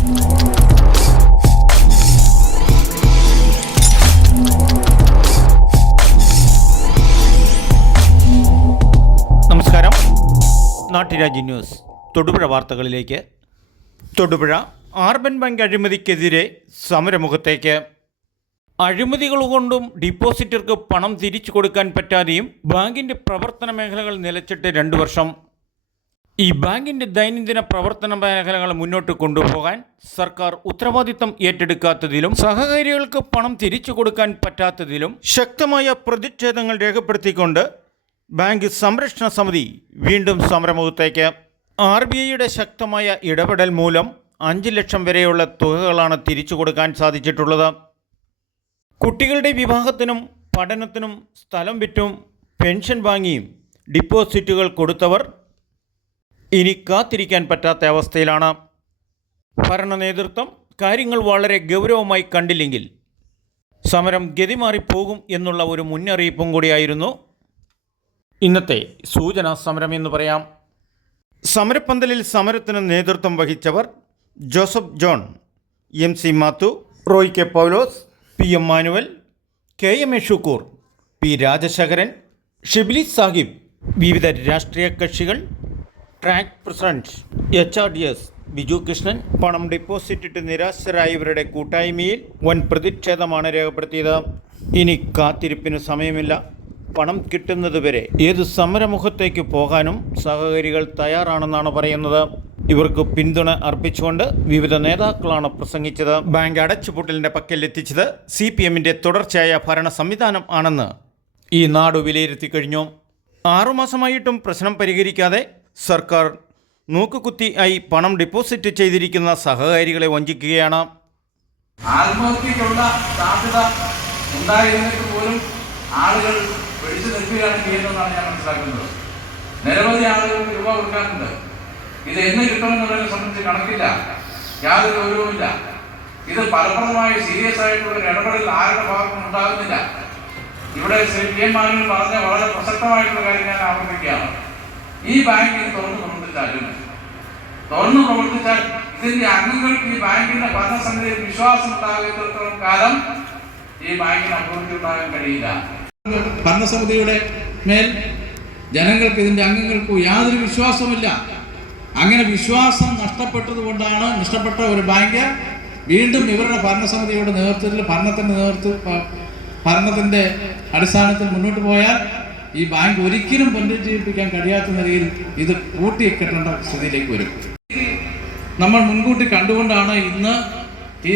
നമസ്കാരം. നാട്ടുരാജ്യ ന്യൂസ്. തൊടുപുഴ വാർത്തകളിലേക്ക്. Thodupuzha Arbor bank അഴിമതിക്കെതിരെ സമരമുഖത്തേക്ക്. അഴിമതികൾ കൊണ്ടും ഡിപ്പോസിറ്റർക്ക് പണം തിരിച്ചു കൊടുക്കാൻ പറ്റാതെയും ബാങ്കിന്റെ പ്രവർത്തന മേഖലകൾ നിലച്ചിട്ട് രണ്ടു വർഷം. ഈ ബാങ്കിന്റെ ദൈനംദിന പ്രവർത്തന മേഖലകൾ മുന്നോട്ട് കൊണ്ടുപോകാൻ സർക്കാർ ഉത്തരവാദിത്തം ഏറ്റെടുക്കാത്തതിലും സഹകാരികൾക്ക് പണം തിരിച്ചു കൊടുക്കാൻ പറ്റാത്തതിലും ശക്തമായ പ്രതിഷേധങ്ങൾ രേഖപ്പെടുത്തിക്കൊണ്ട് ബാങ്ക് സംരക്ഷണ സമിതി വീണ്ടും സമരമുഖത്തേക്ക്. ആർ ബി ഐയുടെ ശക്തമായ ഇടപെടൽ മൂലം അഞ്ച് ലക്ഷം വരെയുള്ള തുകകളാണ് തിരിച്ചു കൊടുക്കാൻ സാധിച്ചിട്ടുള്ളത്. കുട്ടികളുടെ വിവാഹത്തിനും പഠനത്തിനും സ്ഥലം വിറ്റും പെൻഷൻ വാങ്ങിയും ഡിപ്പോസിറ്റുകൾ കൊടുത്തവർ ഇനി കാത്തിരിക്കാൻ പറ്റാത്ത അവസ്ഥയിലാണ്. ഭരണ നേതൃത്വം കാര്യങ്ങൾ വളരെ ഗൗരവമായി കണ്ടില്ലെങ്കിൽ സമരം ഗതിമാറിപ്പോകും എന്നുള്ള ഒരു മുന്നറിയിപ്പും കൂടിയായിരുന്നു. ഇന്നത്തെ സൂചനാ സമരം എന്ന് പറയാം. സമരപ്പന്തലിൽ സമരത്തിന് നേതൃത്വം വഹിച്ചവർ Joseph John M C Mathu Roy K Paulose P M Manuel K M A Shukkur P Rajasekharan Shibili Sahib വിവിധ രാഷ്ട്രീയ കക്ഷികൾ track president H R D S Biju Krishnan പണം ഡിപ്പോസിറ്റ് ഇട്ട് നിരാശരായവരുടെ കൂട്ടായ്മയിൽ വൻ പ്രതിഷേധമാണ് രേഖപ്പെടുത്തിയത്. ഇനി കാത്തിരിപ്പിന് സമയമില്ല. പണം കിട്ടുന്നതുവരെ ഏത് സമരമുഖത്തേക്ക് പോകാനും സഹകാരികൾ തയ്യാറാണെന്നാണ് പറയുന്നത്. ഇവർക്ക് പിന്തുണ അർപ്പിച്ചുകൊണ്ട് വിവിധ നേതാക്കളാണ് പ്രസംഗിച്ചത്. ബാങ്ക് അടച്ചുപൂട്ടലിന്റെ പക്കൽ എത്തിച്ചത് സി പി എമ്മിന്റെ തുടർച്ചയായ ഭരണ സംവിധാനം ആണെന്ന് ഈ നാട് വിലയിരുത്തി കഴിഞ്ഞു. ആറുമാസമായിട്ടും പ്രശ്നം പരിഹരിക്കാതെ സർക്കാർ നോക്കുകുത്തി ആയി പണം ഡെപ്പോസിറ്റ് ചെയ്തിരിക്കുന്ന സഹകാരികളെ വഞ്ചിക്കുകയാണ്. ആത്മഹത്യക്കുള്ള സാധ്യത ഉണ്ടായിരുന്നിട്ട് പോലും ആളുകൾ പിടിച്ചു നിൽക്കുകയാണ് ചെയ്യുന്നതെന്നാണ് ഞാൻ മനസ്സിലാക്കുന്നത്. നിരവധി ആളുകൾക്ക് രൂപ കൊടുക്കാനുണ്ട് ഇത് എന്ന് കിട്ടുമെന്നുള്ളതിനെ സംബന്ധിച്ച് കണക്കില്ല. യാതൊരു ഗൗരവമില്ല ഇത് ഫലപ്രദമായി സീരിയസ് ആയിട്ടുള്ള ഒരു ഇടപെടൽ ആരുടെ ഭാഗത്തും ഉണ്ടാകുന്നില്ല. ഇവിടെ ശ്രീ പി എം മാനുവൽ പറഞ്ഞ വളരെ പ്രസക്തമായിട്ടുള്ള കാര്യം ഞാൻ ആവർത്തിക്കുകയാണ്. ഈ ബാങ്ക് തുറന്ന് പ്രവർത്തിച്ചാലും തുറന്ന് പ്രവർത്തിച്ചാൽ ഇതിന്റെ അംഗങ്ങൾക്ക് ഈ ബാങ്കിന്റെ ഭരണസമിതിയിൽ വിശ്വാസം ഉണ്ടാകുന്നിടത്തോളം കാലം ഈ ബാങ്കിന് അഭിവൃദ്ധി ഉണ്ടാകാൻ കഴിയില്ല. ഭരണസമിതിയുടെ മേൽ ജനങ്ങൾക്ക് ഇതിന്റെ അംഗങ്ങൾക്ക് യാതൊരു വിശ്വാസവുമില്ല. അങ്ങനെ വിശ്വാസം നഷ്ടപ്പെട്ടതുകൊണ്ടാണ് നഷ്ടപ്പെട്ട ഒരു ബാങ്ക് വീണ്ടും ഇവരുടെ ഭരണസമിതിയുടെ നേതൃത്വത്തിൽ ഭരണത്തിന്റെ നേതൃത്വ ഭരണത്തിന്റെ അടിസ്ഥാനത്തിൽ മുന്നോട്ട് പോയാൽ ഈ ബാങ്ക് ഒരിക്കലും പുനരുജ്ജീവിപ്പിക്കാൻ കഴിയാത്ത നിലയിൽ ഇത് കൂട്ടിക്കെട്ടേണ്ട സ്ഥിതിയിലേക്ക് വരും. നമ്മൾ മുൻകൂട്ടി കണ്ടുകൊണ്ടാണ് ഇന്ന് ഈ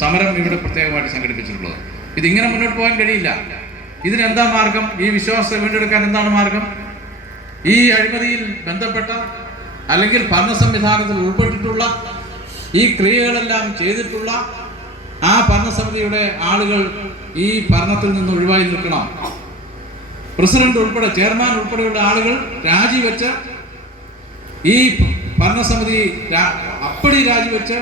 സമരം ഇവിടെ പ്രത്യേകമായിട്ട് സംഘടിപ്പിച്ചിട്ടുള്ളത്. ഇതിങ്ങനെ മുന്നോട്ട് പോകാൻ കഴിയില്ല. ഇതിനെന്താ മാർഗം? ഈ വിശ്വാസം വീണ്ടെടുക്കാൻ എന്താണ് മാർഗം? ഈ അഴിമതിയിൽ ബന്ധപ്പെട്ട അല്ലെങ്കിൽ ഭരണ സംവിധാനത്തിൽ ഉൾപ്പെട്ടിട്ടുള്ള ഈ ക്രിയകളെല്ലാം ചെയ്തിട്ടുള്ള ആ ഭരണസമിതിയുടെ ആളുകൾ ഈ ഭരണത്തിൽ നിന്ന് ഒഴിവായി നിൽക്കണം. പ്രസിഡന്റ് ഉൾപ്പെടെ ചെയർമാൻ ഉൾപ്പെടെയുള്ള ആളുകൾ രാജിവെച്ച് ഈ ഭരണസമിതി അപ്പടി രാജിവെച്ച്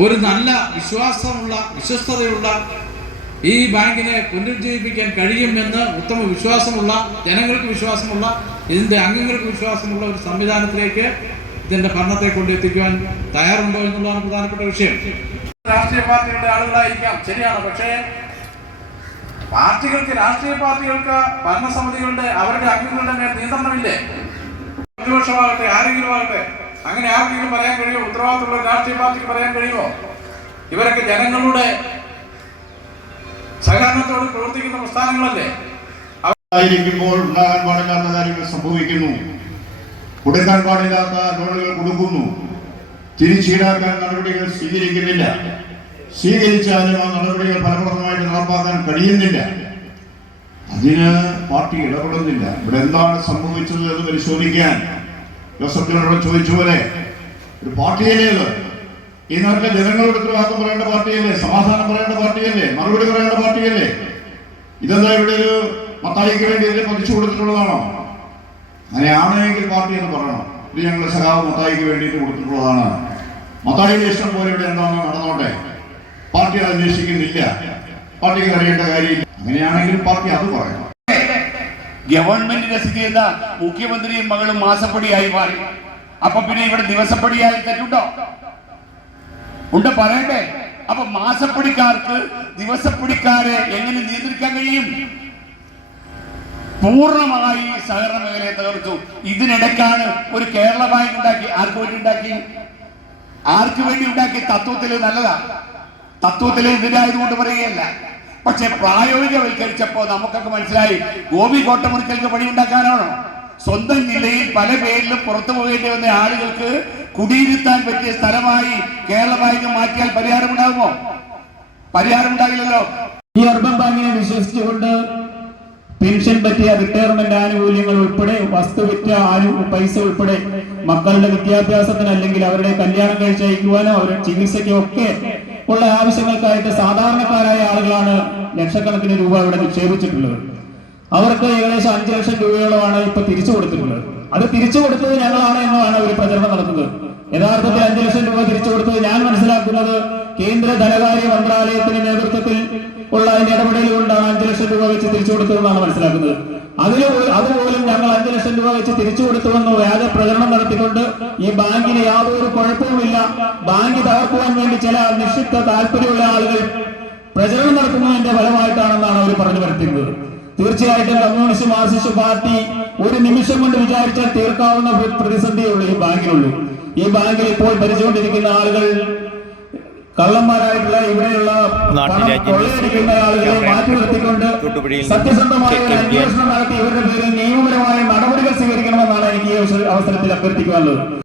ഒരു നല്ല വിശ്വാസമുള്ള വിശ്വസ്തതയുള്ള ഈ ബാങ്കിനെ പുനരുജ്ജീവിപ്പിക്കാൻ കഴിയുമെന്ന് ഉത്തമ വിശ്വാസമുള്ള ജനങ്ങൾക്ക് വിശ്വാസമുള്ള ഇതിന്റെ അംഗങ്ങൾക്ക് വിശ്വാസമുള്ള ഒരു സംവിധാനത്തിലേക്ക് ഇതിന്റെ ഭരണത്തെ കൊണ്ടെത്തിക്കുവാൻ തയ്യാറുണ്ടോ എന്നുള്ളതാണ് പ്രധാനപ്പെട്ട വിഷയം. രാഷ്ട്രീയ പാർട്ടികളുടെ ആളുകളായിരിക്കാം. ശരിയാണ്. പക്ഷേ പാർട്ടികൾക്ക് രാഷ്ട്രീയ പാർട്ടികൾക്ക് ഭരണസമിതികളുടെ അവരുടെ അംഗങ്ങളുടെ മേൽ നിയന്ത്രണമില്ലേ? പ്രതിപക്ഷമാകട്ടെ ആരെങ്കിലും ആകട്ടെ അങ്ങനെ ആർക്കെങ്കിലും പറയാൻ കഴിയുമോ? ഉത്തരവാദിത്തമുള്ള രാഷ്ട്രീയ പാർട്ടിക്ക് പറയാൻ കഴിയുമോ? ഇവരൊക്കെ ജനങ്ങളുടെ സഹകരണത്തോട് പ്രവർത്തിക്കുന്ന പ്രസ്ഥാനങ്ങളല്ലേ? ആയിരിക്കുമ്പോൾ ഉണ്ടാകാൻ പാടില്ലാത്ത കാര്യങ്ങൾ സംഭവിക്കുന്നു. കൊടുക്കാൻ പാടില്ലാത്ത ലോണുകൾ കൊടുക്കുന്നു. തിരിച്ചീടാക്കാൻ നടപടികൾ സ്വീകരിക്കുന്നില്ല. സ്വീകരിച്ചാലും ആ നടപടികൾ ഫലപ്രദമായിട്ട് നടപ്പാക്കാൻ കഴിയുന്നില്ല. അതിന് പാർട്ടി ഇടപെടുന്നില്ല. ഇവിടെ എന്താണ് സംഭവിച്ചത് എന്ന് പരിശോധിക്കാൻ ജോസഫ് ജോണോട് ചോദിച്ച പോലെ ഒരു പാർട്ടിയല്ലേ ഇത്? ഈ നാട്ടിലെ ജനങ്ങളുടെ ഉത്തരവാദിത്വം പറയേണ്ട പാർട്ടിയല്ലേ? സമാധാനം പറയേണ്ട പാർട്ടിയല്ലേ? മറുപടി പറയേണ്ട പാർട്ടിയല്ലേ? ഇതെന്താ ഇവിടെ ഒരു മത്തായിക്ക് വേണ്ടി ഇതിനെ പതിച്ചു കൊടുത്തിട്ടുള്ളതാണോ? അങ്ങനെയാണെങ്കിൽ പാർട്ടി എന്ന് പറയണം. ഇത് ഞങ്ങളുടെ സഖാവ് മത്തായിക്ക് വേണ്ടിയിട്ട് കൊടുത്തിട്ടുള്ളതാണ്. മത്തായിയുടെ ഇഷ്ടം പോലെ ഇവിടെ എന്താണ് നടന്നോട്ടെ? പാർട്ടി അന്വേഷിക്കുന്നില്ല. പാർട്ടിക്ക് അറിയേണ്ട കാര്യമില്ല. അങ്ങനെയാണെങ്കിൽ പാർട്ടി അത് പറയണം. ഗവൺമെന്റ് എന്താ? മുഖ്യമന്ത്രിയും മകളും മാസപ്പടിയായി മാറി. അപ്പൊ പിന്നെ ഇവിടെ ദിവസപ്പടിയായി തെറ്റുണ്ടോ? ഉണ്ട് പറയട്ടെ അപ്പൊ മാസപ്പടിക്കാർക്ക് ദിവസപ്പടിക്കാരെ എങ്ങനെ നിയന്ത്രിക്കാൻ കഴിയും? പൂർണമായി സഹകരണ മേഖലയെ തകർത്തു. ഇതിനിടയ്ക്കാണ് ഒരു കേരള ബാങ്ക് ഉണ്ടാക്കി. ആർക്ക് വേണ്ടി ഉണ്ടാക്കി? ആർക്ക് വേണ്ടി ഉണ്ടാക്കി? തത്വത്തിൽ നല്ലതാ. തത്വത്തിൽ എതിരായതുകൊണ്ട് പറയുകയല്ല. പക്ഷെ പ്രായോഗികവൽക്കരിച്ചപ്പോ നമുക്കൊക്കെ മനസ്സിലായി. ഗോപി കോട്ടമുറിക്കൽക്ക് പണി ഉണ്ടാക്കാനാണോ സ്വന്തം ജില്ലയിൽ പല പേരിലും പുറത്തു പോകേണ്ടി വന്ന ആളുകൾക്ക് കുടിയിരുത്താൻ പറ്റിയ സ്ഥലമായി കേരളമായി മാറ്റിയാൽ പരിഹാരം ഉണ്ടാകുമോ പരിഹാരം ഉണ്ടാകില്ലല്ലോ ഈ അർബൻ ബാങ്കിനെ വിശ്വസിച്ചുകൊണ്ട് പെൻഷൻ പറ്റിയ റിട്ടയർമെന്റ് ആനുകൂല്യങ്ങൾ ഉൾപ്പെടെ വസ്തു വിറ്റ ആനു പൈസ ഉൾപ്പെടെ മക്കളുടെ വിദ്യാഭ്യാസത്തിന് അല്ലെങ്കിൽ അവരുടെ കല്യാണം കഴിച്ചയക്കുവാനോ അവരുടെ ചികിത്സയ്ക്കോ ഒക്കെ ഉള്ള ആവശ്യങ്ങൾക്കായിട്ട് സാധാരണക്കാരായ ആളുകളാണ് ലക്ഷക്കണക്കിന് രൂപ ഇവിടെ നിക്ഷേപിച്ചിട്ടുള്ളത്. അവർക്ക് ഏകദേശം അഞ്ചു ലക്ഷം രൂപയോളമാണ് ഇപ്പൊ തിരിച്ചു കൊടുത്തിട്ടുള്ളത്. അത് തിരിച്ചു കൊടുത്തത് ഞങ്ങളാണ് എന്നാണ് ഒരു പ്രചരണം നടത്തുന്നത്. യഥാർത്ഥത്തിൽ അഞ്ചു ലക്ഷം രൂപ തിരിച്ചു കൊടുത്തത് ഞാൻ മനസ്സിലാക്കുന്നത് കേന്ദ്ര ധനകാര്യ മന്ത്രാലയത്തിന്റെ നേതൃത്വത്തിൽ ഉള്ള അതിന്റെ ഇടപെടലുകൊണ്ടാണ് അഞ്ചു ലക്ഷം രൂപ വെച്ച് തിരിച്ചു കൊടുത്തതെന്നാണ് മനസ്സിലാക്കുന്നത്. അതിന് അതുപോലും ഞങ്ങൾ അഞ്ചു ലക്ഷം രൂപ വെച്ച് തിരിച്ചു കൊടുത്തുവെന്ന് വ്യാജ പ്രചരണം നടത്തിക്കൊണ്ട് ഈ ബാങ്കിന് യാതൊരു കുഴപ്പവുമില്ല. ബാങ്ക് തകർക്കുവാൻ വേണ്ടി ചില നിക്ഷിപ്ത താല്പര്യമുള്ള ആളുകൾ പ്രചരണം നടത്തുന്നതിന്റെ ഫലമായിട്ടാണെന്നാണ് അവർ പറഞ്ഞു വരുത്തുന്നത് തീർച്ചയായിട്ടും കമ്മ്യൂണിസ്റ്റ് മാർക്സിസ്റ്റ് പാർട്ടി ഒരു നിമിഷം കൊണ്ട് വിചാരിച്ചാൽ തീർക്കാവുന്ന പ്രതിസന്ധിയുള്ളൂ പ്രതിസന്ധിയേ ഈ ബാങ്കിനുള്ളൂ. ഈ ബാങ്കിൽ ഇപ്പോൾ ഭരിച്ചുകൊണ്ടിരിക്കുന്ന ആളുകൾ കള്ളന്മാരായിട്ടുള്ള ഇവിടെയുള്ള കൊള്ളയടിക്കുന്ന ആളുകളെ മാറ്റി തൊടുപുഴയിൽ സത്യസന്ധമായ നടത്തി ഇവരുടെ പേരിൽ നിയമപരമായ നടപടികൾ സ്വീകരിക്കണമെന്നാണ് എനിക്ക് ഈ അവസരത്തിൽ അഭ്യർത്ഥിക്കാനുള്ളത്.